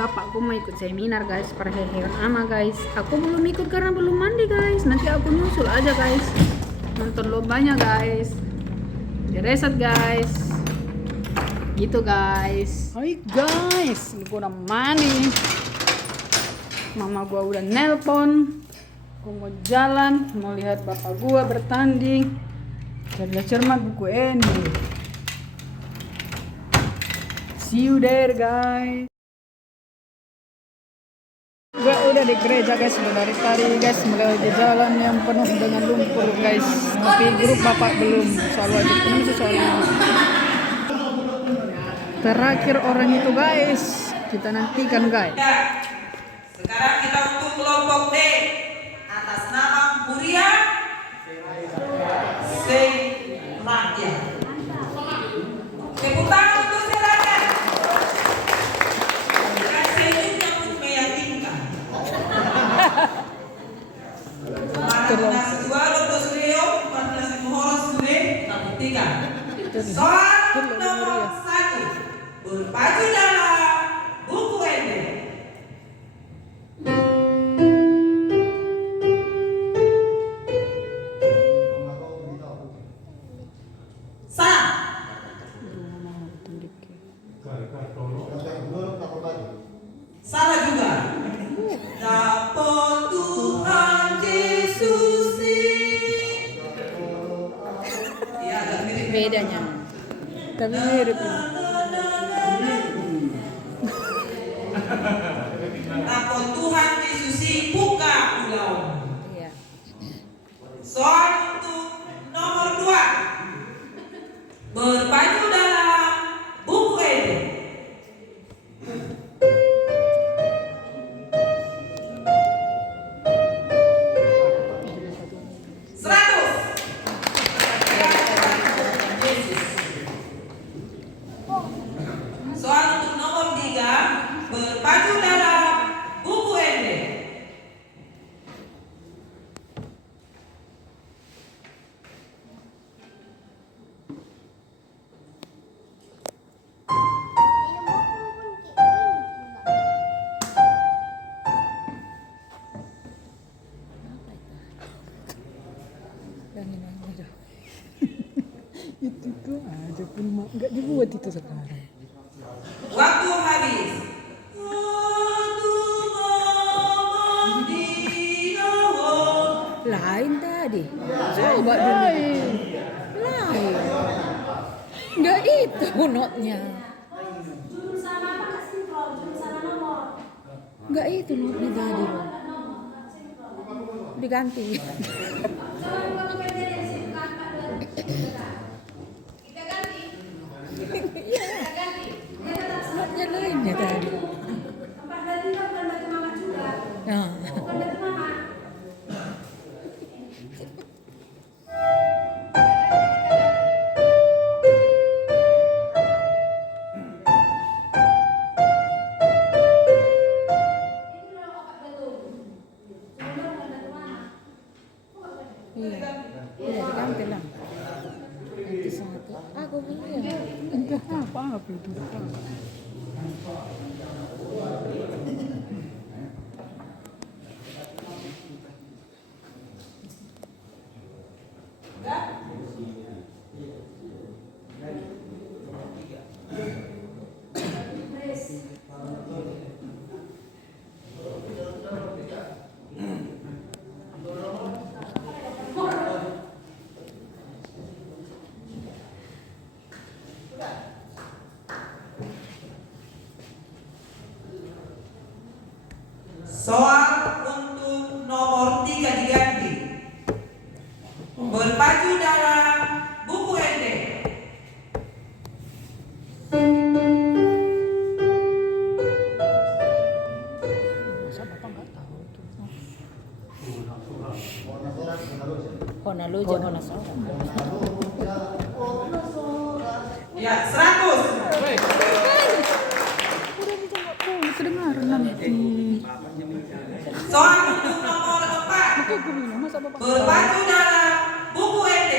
bapakku mau ikut seminar guys, perheheran ama guys. Aku belum ikut karena belum mandi guys. Nanti aku nyusul aja guys. Nonton lombanya guys. Direset guys. Gitu guys. Hai guys, gua udah mandi. Mama gua udah nelpon. Gua mau jalan, mau lihat bapak gua bertanding. Cerdas cermat buku ini. See you there guys. Gue udah di gereja guys, udah dari tadi guys, melewati jalan yang penuh dengan lumpur guys. Tapi grup bapak belum, selalu aja penuh soalnya. Terakhir orang itu guys, kita nantikan guys. Sekarang kita untuk kelompok D atas nama Muria Seraja. Tepuk tangan untuk Seraja. Senyumnya pun meyakinkan. Mana dua lulus Leo, mana Mohoros Sule, tapi tiga. Soal nomor 1 berpacu dalam buku ND. Salah juga. Dapat Tuhan Yesus. Iya, agak mirip. Bedanya, tapi mirip. Dapat Tuhan Yesus buka pulau. Iya. Soal untuk nomor 2 berpacu dalam buku ini. Soal untuk nomor 3 berpacu dalam buku ND. Itu aja pun nggak dibuat itu sekarang. Waktu habis. Lain tadi. Coba dulu. Lain. Nggak itu notnya. Nggak itu notnya tadi. Diganti. Notnya lainnya tadi. Nah. Iya, diganti lah. Nanti satu. Aku punya. Entah apa itu. Soal untuk nomor 3 diganti. Berpacu dalam buku ND. Masa Bapak nggak tahu itu? Honolulu, Honasora. Ya, 100. Udah bisa nggak tahu, kedengaran nanti. Soal untuk nomor 4 Itu gue bilang, masa Bapak nggak tahu? berpacu dalam buku ND.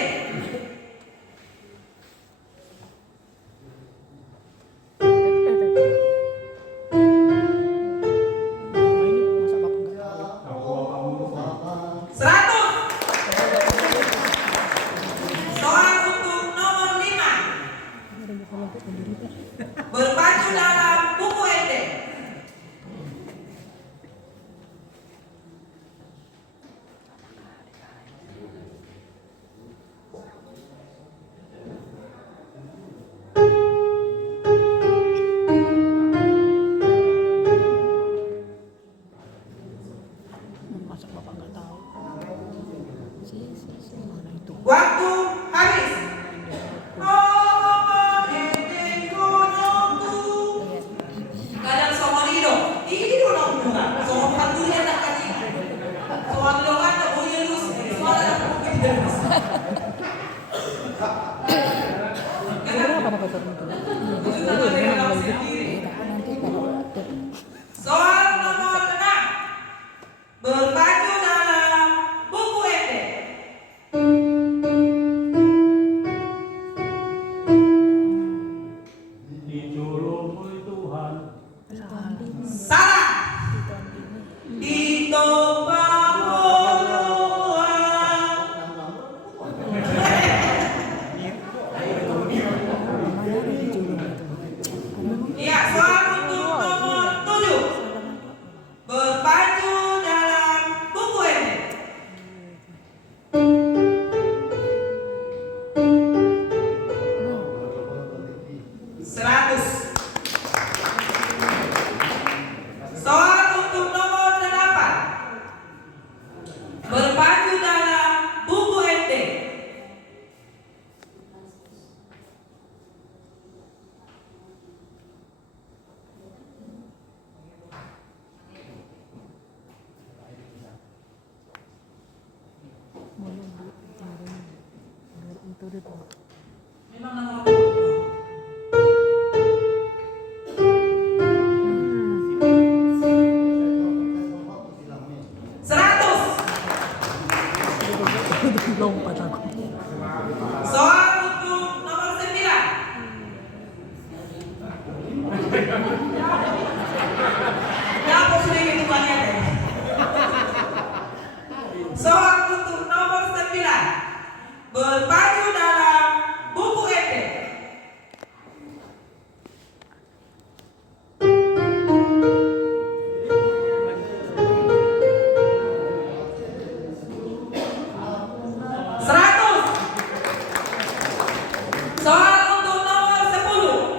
Memang nomor urut. Seratus. Lompat aku. Soal untuk nomor 9. Ya, apa sudah hitungannya deh. Soal untuk nomor 9. Berpacu dalam buku ED. Seratus. Soal untuk nomor 10.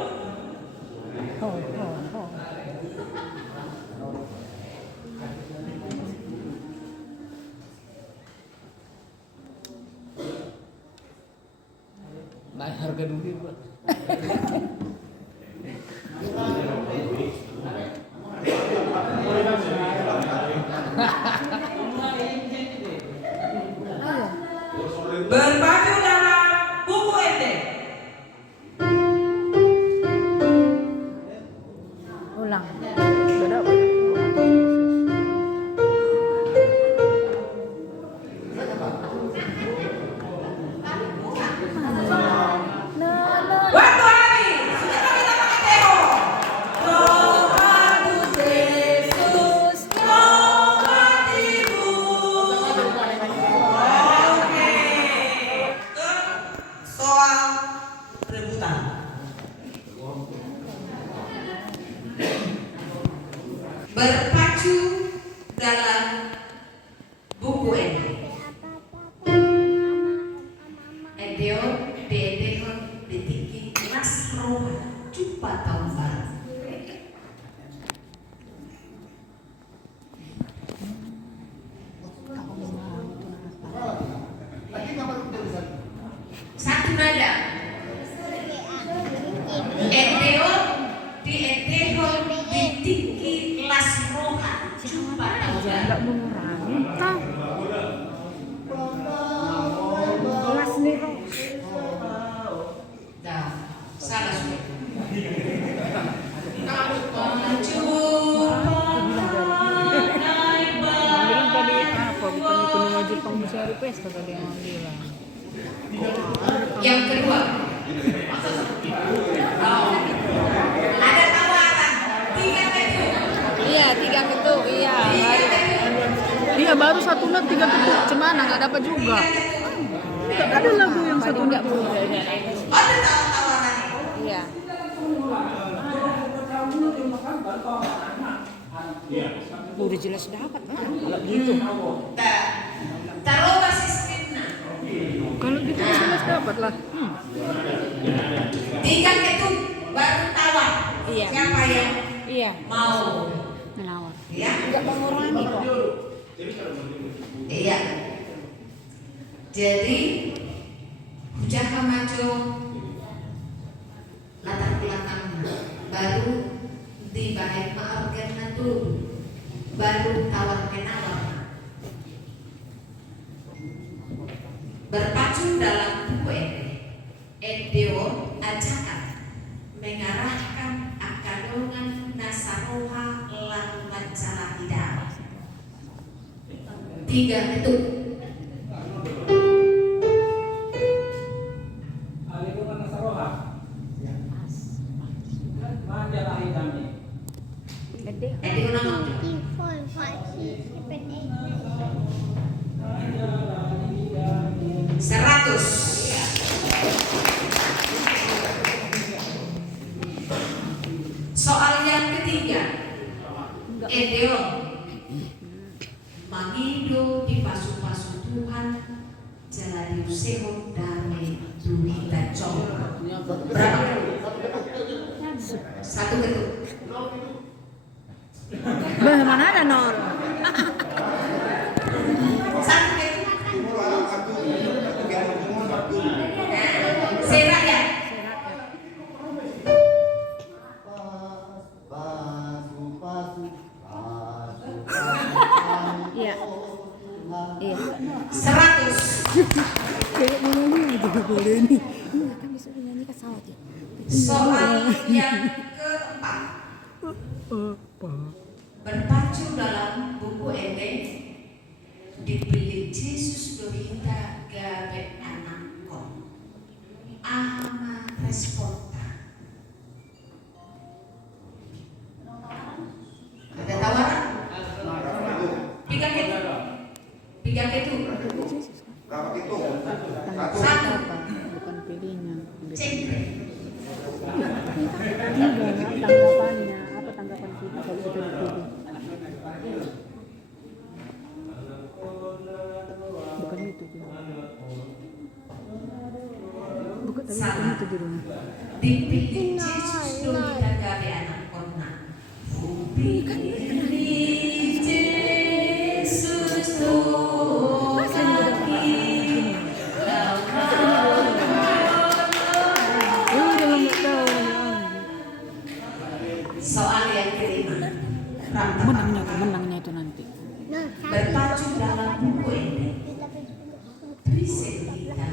Naik harga dulu, Pak. Berpacu dalam buku ED. Ulang. Beda apa? Waktu habis. Sekarang kita pakai Teo. Roh Yesus, roh hatiku. Oke. Ke soal rebutan. Berpacu dalam buku ini. Edeon, Dedehon, Detiki, Nasroh, Jumpa tahun baru. Satu nada. Edeon, Dedehon, Detiki, Nasroh, Jumpa tahun baru. Enggak mengurangi. Kelas nih, Ro. Dah, salah sudah. Bilang tadi apa? Bukan itu mengaji pengusaha pesta tadi yang bilang. Yang kedua, ada tawaran 3 ketuk. Iya, 3 ketuk. Iya. Iya, baru 1 not 3 ketuk. Cemana nggak dapat juga. Nggak ada lagu yang 1 nggak mudah. Ada tawaran. Iya. Udah jelas dapat lah kalau gitu. Taruh sistemnya. Kalau gitu jelas dapat lah. 3 ketuk baru tawar. Iya. Siapa yang Iya. mau? Menawar. Ya. Enggak mengurangi kok. Iya. Jadi Hujaka Majo latar belakangnya baru di baik maorgan tuh baru tawar menawar berpacu dalam buku Edeo ajakan mengarahkan akadongan nasaroha lan mancala tidak 3 ketuk. Edeo nama 100. Soal yang ketiga, Edeon mangido di pasu-pasu Tuhan jalani usehon dari dunia dan cong. Berapa? 1 ketuk. Mana ada nol? 1 ketuk. Serak ya? Iya. Iya. 100. Kayak ngomongnya gitu. deh ini. Iya kan bisa nyanyi ke sawah ya. Soal yang keempat. Berpacu dalam buku ende dipilih Yesus Dorita Gabe Anakon. Ama responta. Ada tawaran? Tiga itu. Satu. Bukan pilihnya. Cengkeh. Enggak, tanggapannya. Apa tanggapan kita kalau kita dipilih? Bukan itu juga. Bukan itu juga. Dipilih Yesus Dorita Gabe Anakon. Dipilih Yesus Soal yang kelima. Menangnya itu nanti. Berpacu dalam buku ini. Trisendita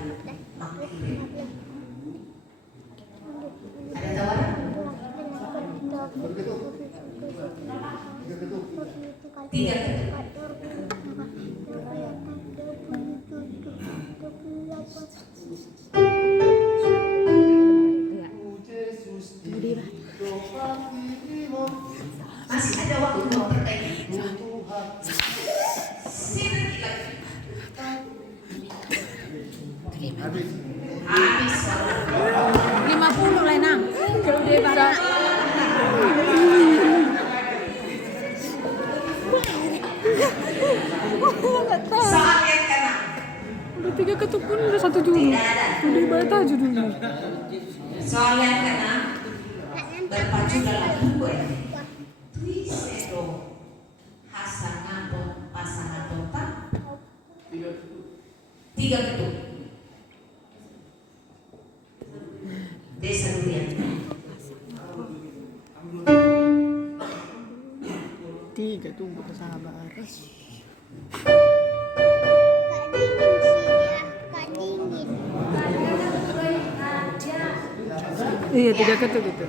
Makirin. Ada tawaran? Tiga ketuk. Masih ada waktu untuk pertanyaan. Sini lagi. Habis. 50 lah nang. Kalau dia bisa. Soal yang keenam. Udah 3 ketuk pun udah 1 dulu. Tidak ada. Udah ibarat aja dulu. Soal yang keenam. Berpacu dalam buku ini. Twisedo Hasanapon Pasanapota. 3 ketuk. Desa Durian. 3 tunggu kesabaran. Iya 3 ketuk gitu.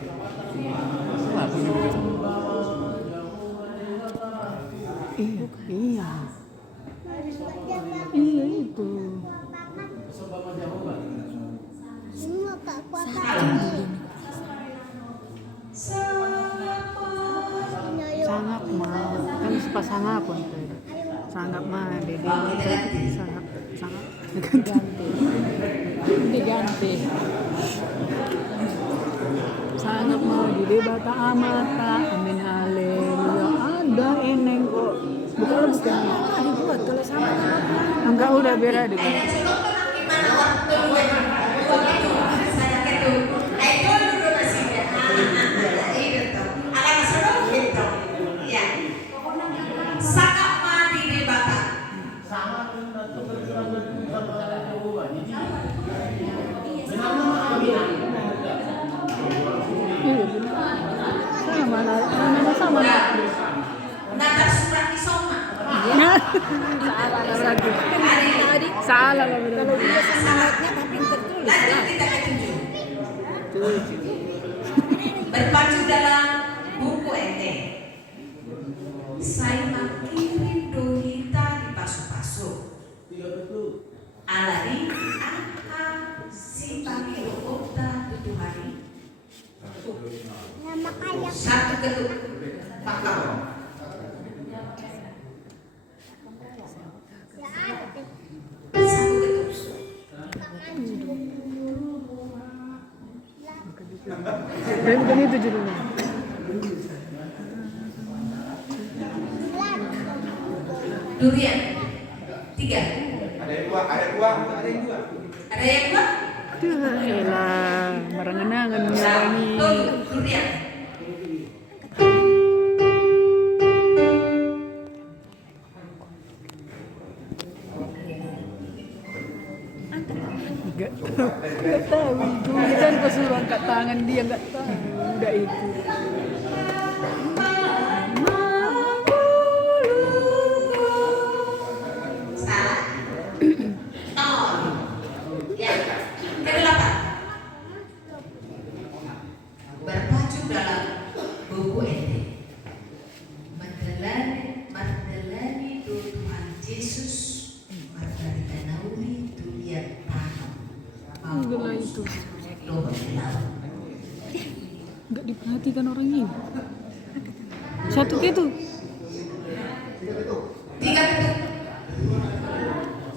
Iya. Iya itu. Sangat mah kan pas sangapun tuh. Sangat mah dede sangat diganti. Sangat mau di bata amata amin haleluya ada eneng kok bukan dibuat kalau sama enggak udah biar ada Ada sebab gimana waktu begitu saya gitu. Itu dulu masih itu. Alam seru gitu. Ya. Sakap mati di bata. sama Nata surat isoma. salah lah Kalau dia semangatnya tapi tertulis. Lanjut kita ketujuh. Berpacu dalam buku ente. Saya makirin dohita di pasu-pasu. Alari aha si pagi okta 7 hari. Nama kaya. 1 ketuk pakau. Satu ketuk. dan bukan itu judulnya Durian 3. Ada yang dua. Ada yang dua? elah merengenangan nyanyi Durian. Nggak tahu itu dan pas suruh angkat tangan dia nggak tahu udah itu Salah. Oh. Ya. Kedua. Perhatikan orang ini. Satu itu. 3 ketuk.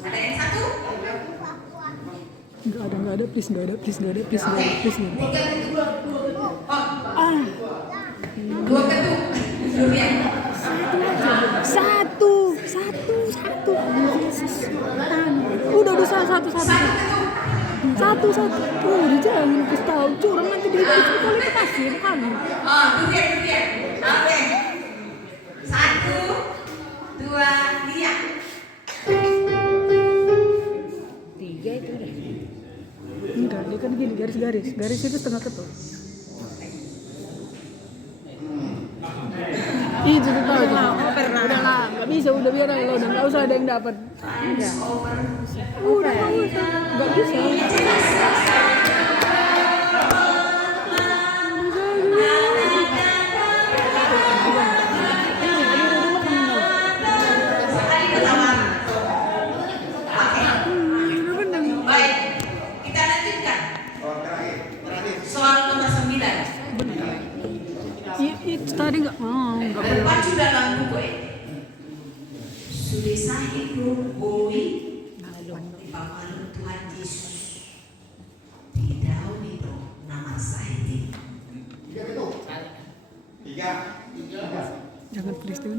Ada yang 1? Enggak ada, please, enggak ada. 3 ketuk. Oh. 2 ketuk. Durian. Satu. Udah satu. 1 ketuk. Satu. Udah jangan kasih tahu. Curang nanti di kali kasih kan. Oh, durian. Oke. 1, 2, lihat. 3 itu udah. Enggak, dia kan gini garis. Garis itu setengah ketuk. Itu tuh tahu. Udahlah, nggak bisa, udah biar aja lo, udah nggak usah ada yang dapat. Udah nggak bisa. Baik, kita lanjutkan. Soal nomor 9. Itu tadi nggak mau. Terpacu dalam buku ini. Sudah hidup boi di bawah Tuhan Yesus. Tidak itu nama saya. 3. Jangan please. Udah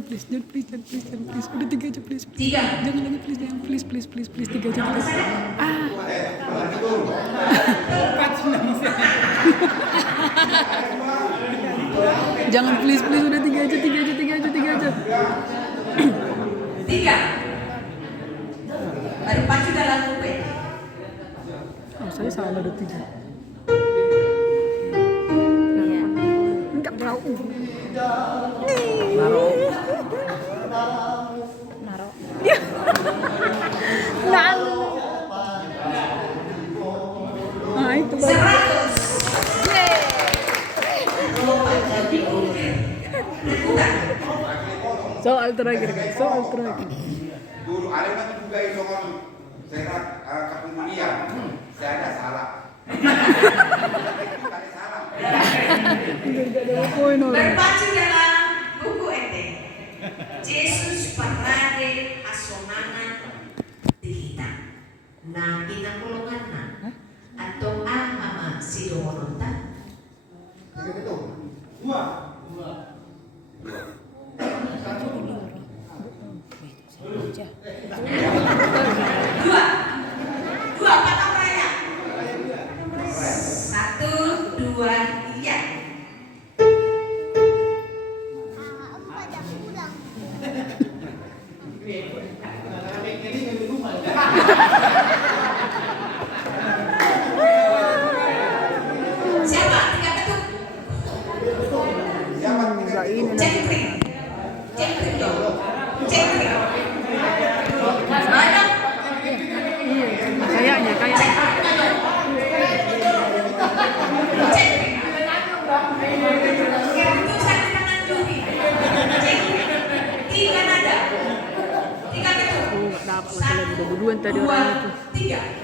3 aja please. 3. Jangan lagi please, 3 aja please. Jangan please, udah 3 aja. 3. Terpacu dalam buku ini. Oh, saya salah udah 3. Enggak tahu. Naro. Lalu. Nah, itu baru. 100. Soal terakhir guys, Dulu ada kan juga itu kan saya kepedulian. Saya ada salah. Ada salah. Enggak ada poin orang. Berpacu dalam buku ini. Yesus parade asonangan dihita. Nah, inakulungan na. Atau mama si Domononta. 2. Dua patah raya. 1, 2, iya. Siapa? 3 ketuk. Enggak ini. Cekring dong. Cekring. Mana? Kayaknya. Cekring. Itu saya tangan juri. Cekring. 3 nada. 3 ketuk. Oh, enggak dapat lagi udah duluan tadi orang itu. 3.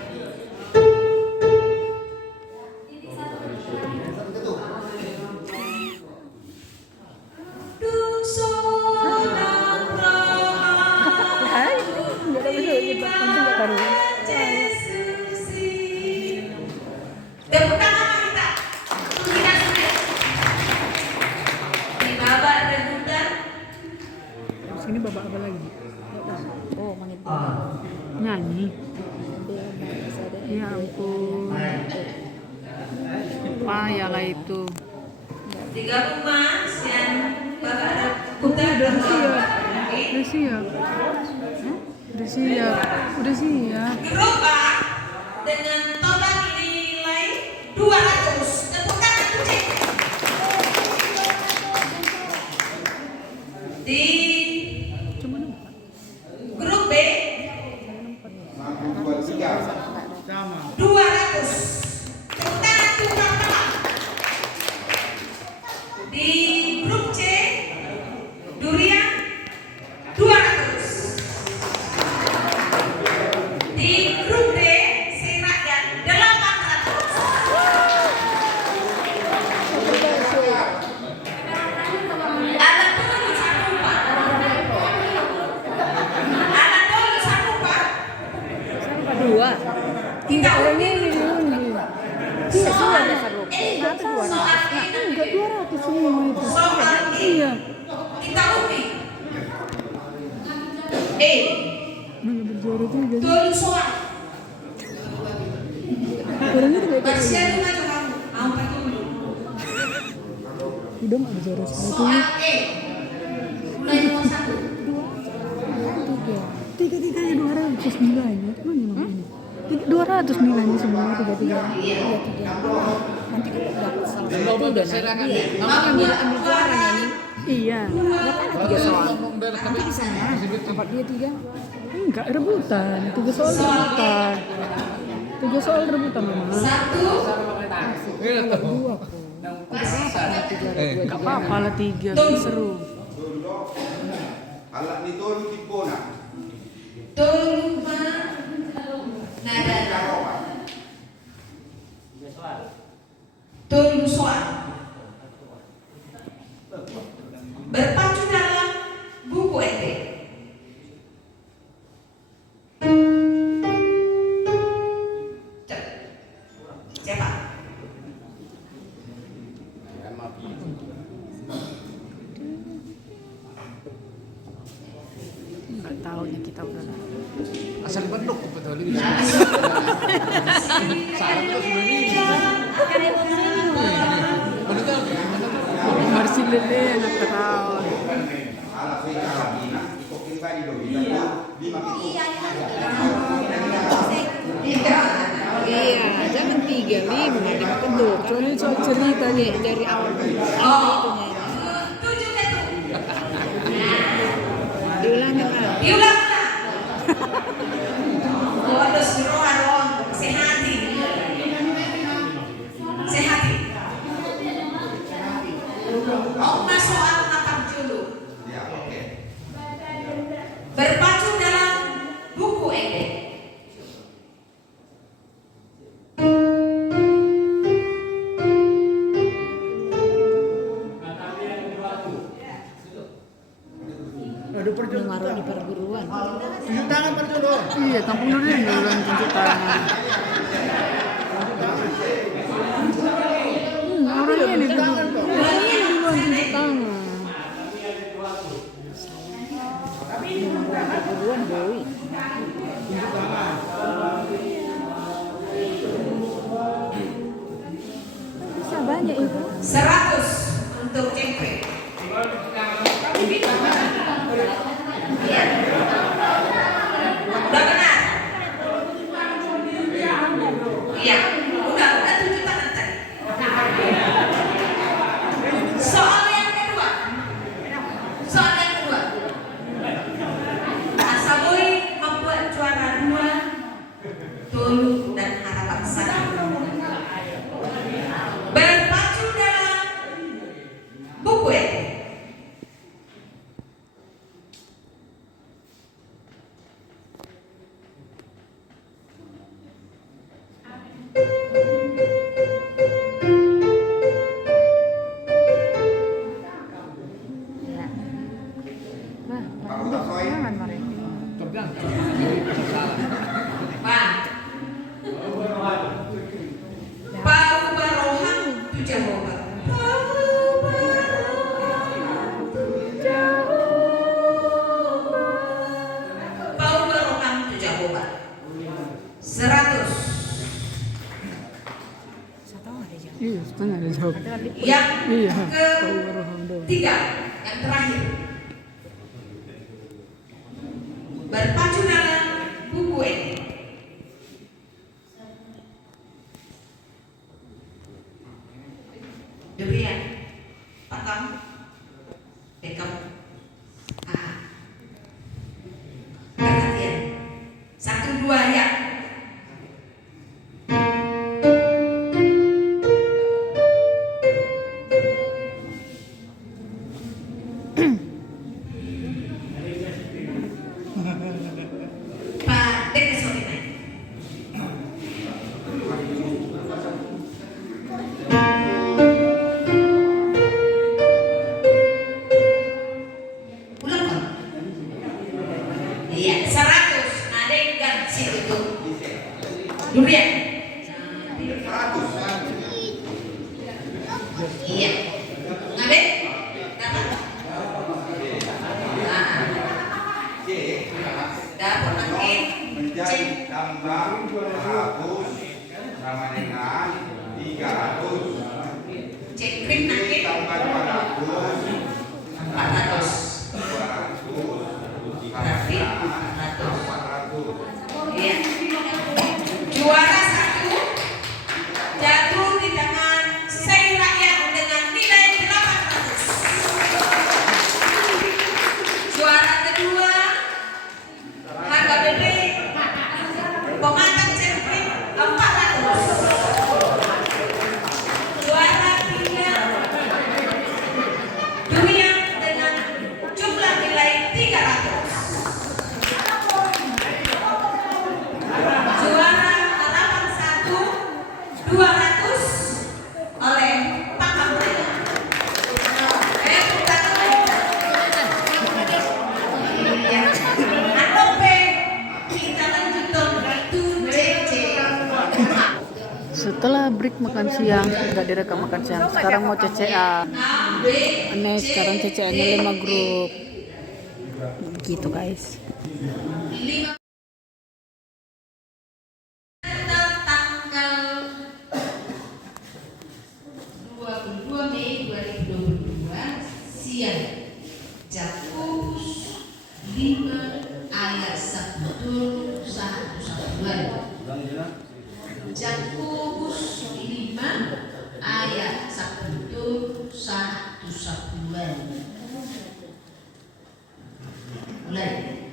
Tepuk tangan kita. Kita sudah. Di babak rebutan. Sini babak apa lagi? Oh, mangit. Nyanyi. Ya ampun. Payah lah itu. 3 Mas yang babak rebutan. Udah siap. Gerobak dengan total nilai 200. Tepuk tangan untuk cek. Di grup B 200. Tepuk tangan untuk Pak. Di grup C durian 200. Di grup D Seragan 800. Mana berjuara juga. Tolu soal. Orangnya tuh kayak Kasihan lu maju kamu. Mau patulu. udah nggak berjuara satu. Soal E. Mulai nomor 1. Tiga-tiganya 200 nilainya. Mana namanya? 200 nilainya semua tiga-tiga. Nanti kalau dapat salah satu udah naik. Ambil juaranya nih. Iya. Dia kan ada 3 soal. Nanti bisa menang. Tempat dia 3. Enggak rebutan. 3 soal rebutan. 3 soal rebutan memang. 1. Dua kok. Enggak apa-apa lah 3 seru. Alat ni tolu tipona. Tolu ma. Nada. Tolu soal. Berpacu dalam buku ET. Siapa? Enggak tahu nih kita udah. Asal bentuk betul ini. Salah terus ini. Marsi lele anak tahu. Alat saya lagi nak ikut kembali dulu. Lima itu. Iya, jangan 3, 5 kedua. Kecuali soal cerita nih. Dari awal. Oh. 7 itu. Diulangi kan. Diulang. Oh, ada suruhan dong. Sehati. Sehati. Oh, soal atap dulu. Ya, oke. Berpacu dalam buku ET. Ngaruh di perguruan. Tunjuk tangan pada jodoh. Iya, kampung dulu yang duluan tunjuk tangan. Orangnya ini duluan. Orangnya ini duluan tunjuk tangan. Perguruan Dewi. Bisa banyak itu. 100 untuk cengkeh. Iya. Udah benar. Iya. Udah tunjuk tangan tadi. Soal yang kedua. Soal yang kedua. Asaboi membuat juara 2 Tolu dan harapan 1. Berpacu dalam buku ET. Nah, Kalau tak soal jangan mari. Terjangkau. Pak. Pau barohang tu jawaban. Pau barohang tu jawaban. 100. Saya tahu ada jam. Iya, setengah ada jawab. Yang Iya, Pau Barohang doang. ketiga, yang terakhir. Berpacu dalam buku ET. Durian, pakam, bekam, perhatian, 1, 2 ya. Pak Dek Solina. Ulang kan? Iya, 100. Ada yang ganti itu. Durian. 100. Iya. Ngabe? Dapat? Nah. C. Ya, makin menjadi tambah 100 sama dengan 300. cek print makin Tambah 200 400. 200 Berarti 400. 400. Ya. Juara 1 jatuh di tangan Seri Rakyat dengan nilai 800. Juara kedua HKBP Pematang Cempring 400. Juara 3 Dunia dengan jumlah nilai 300. Juara harapan 1 200 oleh Pak Kamraya. Ya. Anope kita lanjut dong itu CC. Setelah break makan siang, nggak direkam makan siang. Sekarang mau CCA. Aneh sekarang CCA-nya 5 grup. Gitu guys. 5 tanggal 22 Mei 2022 siang Jakobus 5 ayat 1 Jakobus 5 ayat 1 mulai.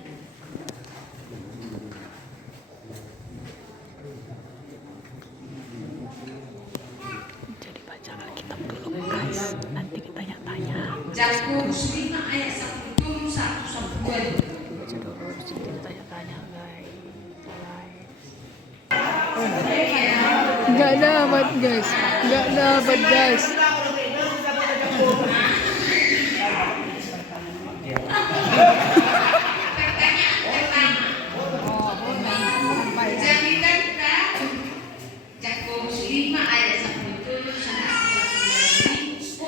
Jadi baca Alkitab dulu guys. Nanti kita tanya-tanya. Jakobus 5 ayat 1 sampai 2. Baca dulu, nanti ditanya-tanya guys. Nggak dapat guys. Nggak dapat guys. Jadikan Jakobus 5 ayat 1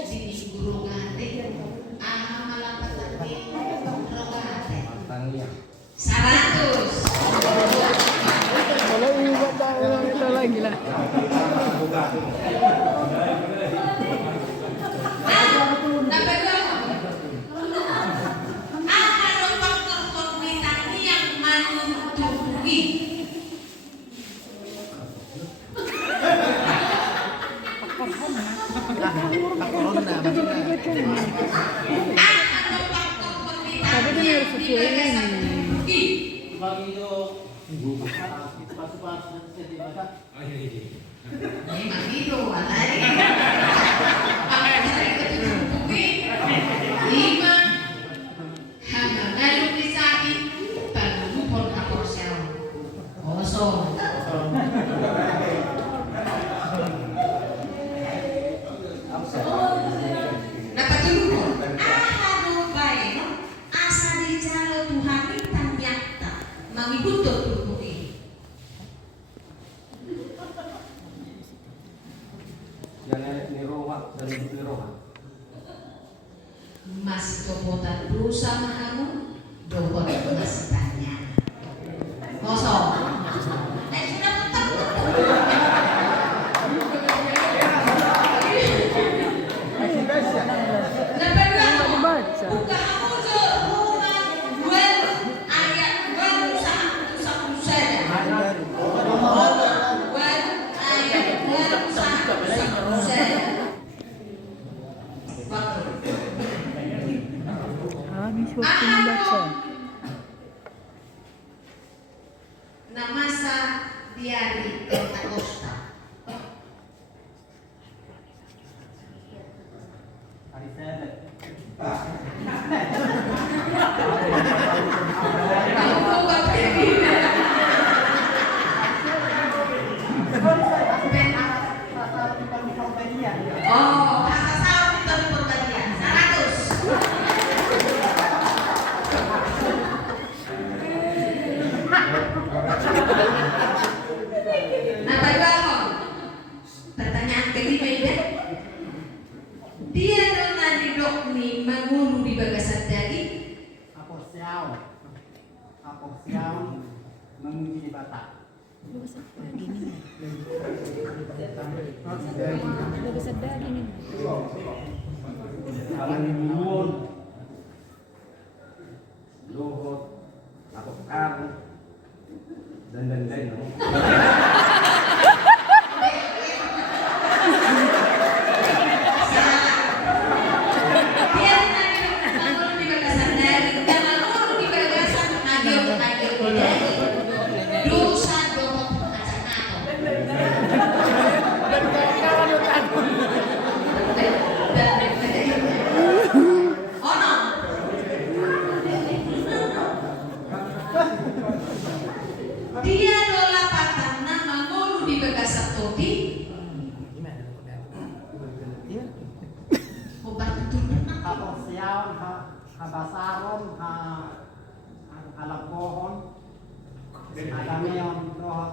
di guru ngate amalapatati rogate 100. Kalau ini buat ulang kita lagi lah. Number 2. Apa faktor komunitas yang menutupi? Tapi kan harus sesuai ini. Memang itu alay. Lima hanggang ngayon isaki panulupon ako siya. Oso. Napatulupon. Ano ba asa di jalo Tuhan itang yakta mangibuto tubuhi. Mas kepotan dosa mahamu dohon masih tanya kosong sudah tetap Baca. buka aja well ayat well satu saja well ayat well satu saja Habis waktu membaca. Namasa diari Pentakosta. Oh, asal kita perbagian 100. Nah, Pak pertanyaan kelima ini. Dia dona di dok ni manguru di bagasan daging. Kapok siang memuji Batak. Udah besar daging ini. Udah besar daging ini. Alang Nuwun, Luhut, Kapok Kamu, dan lain-lain. Biar nanti Mangulu di Bagasan dari dan Mangulu di Bagasan nagio budaya. Dosa dohok pengacanato. Ono. Dia dola patang nama Mangulu di Bagasan Todi. Obat betul benar. Kapok siang, Habasaron, Halapohon, Agamion, Luhut,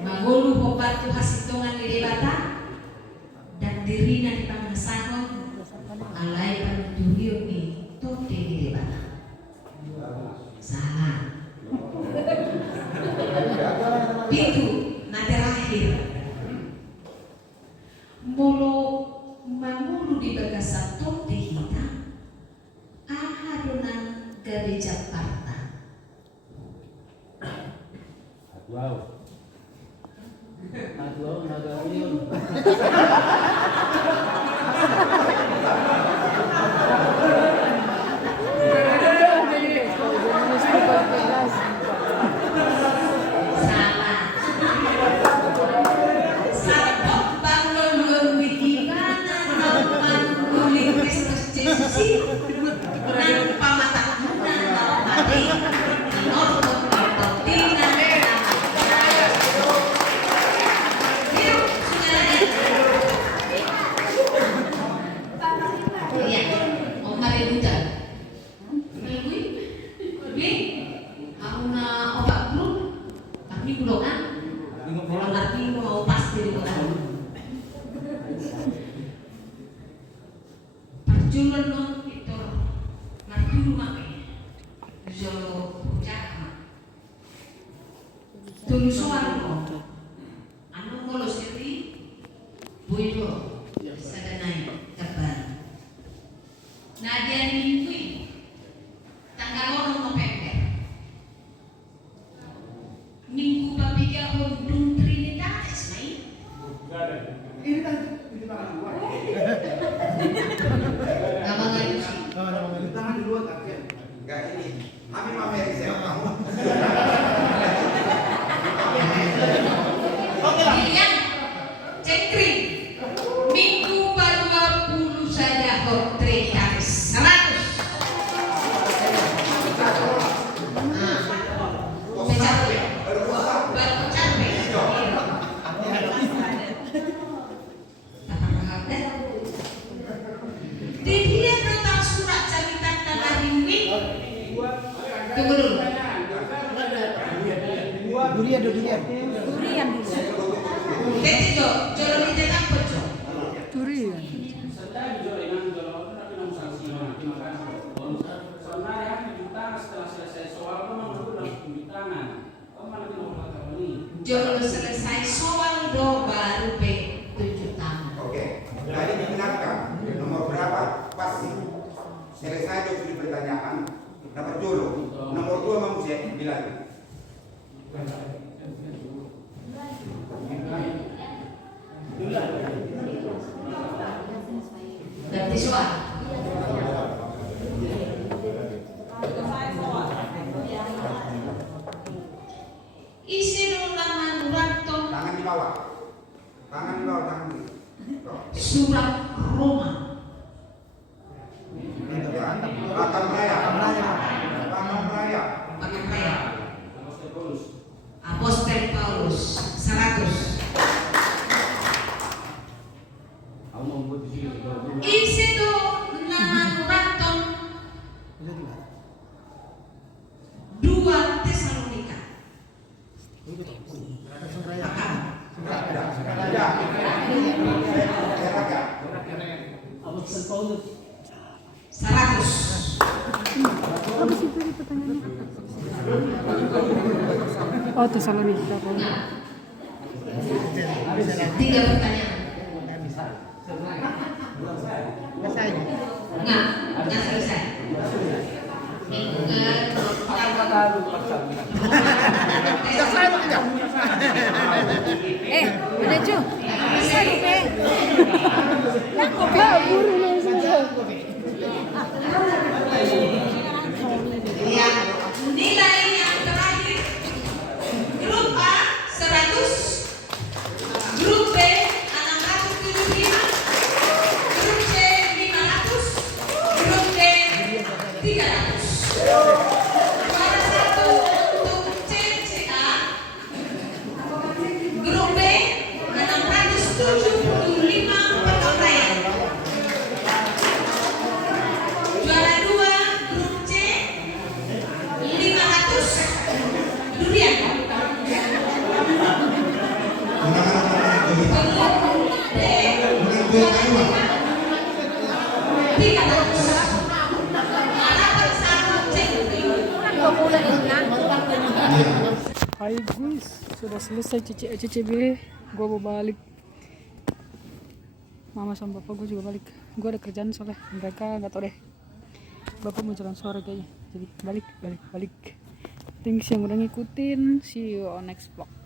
Mangulu obat tu hasitungan di Debata dan dirina di Pangasahon alai panutuhiyo ni Tote di Debata. Salah. Itu na terakhir. Mulu Mangulu di Bagasan Tote hita ahadunan dari Jakarta. Wow. Wow, Nagarion. Salah. Sabok bangun wikimana Mangulu Kristus Yesus nang pamatakuna nang mati notok nototina yuk sudah iya om mari hujan Bi, aku na obat grup, kami kudokan, orang lagi mau pasti di koran. Perjulan non itu, mati rumah jolo puncak, tulus soal anu kalau sendiri, buido, sadanai kabar. Nadia minggu tanggal 6 November minggu papiga Undung Trinitatis main gampang aja sih Enggak ini. Kami mameri saya kamu. Pilihan cekring minggu 20 saja kok Trinitatis 100 Durian. Durian bisa. Durian. Jolo selesai soal do baru P7 tahun. Oke. Tadi dibenarkan nomor berapa pasti selesai itu pertanyaan. Nomor dulu, nomor 2 manusia bilang. Ganti soal. Isi nama Nuranto Tangan di bawah. Tangan di bawah, tangan di. surat Roma. Batang Raya. Batang Raya. Pakai Apostel Paulus 100. Isi do nama Nuranto 2 Tesalonika. Seratus. Apa sih tadi pertanyaannya? Oh, Tesalonika. 3 pertanyaan. Enggak selesai. Ada cu. Seru pe. Kabur ini semua. Ya, nilai yang terakhir. Grup A 100, grup B 675, grup C 500, grup D 300. Juara 1 untuk CCA, grup B 675 pengapaian. Juara 2 grup C 500 durian. Hai guys, sudah selesai CCB. Gue mau balik. Mama sama bapak gue juga balik. Gue ada kerjaan soalnya. Mereka nggak tahu deh. Bapak mau jalan sore kayaknya. Jadi balik. Thanks yang udah ngikutin. See you on next vlog.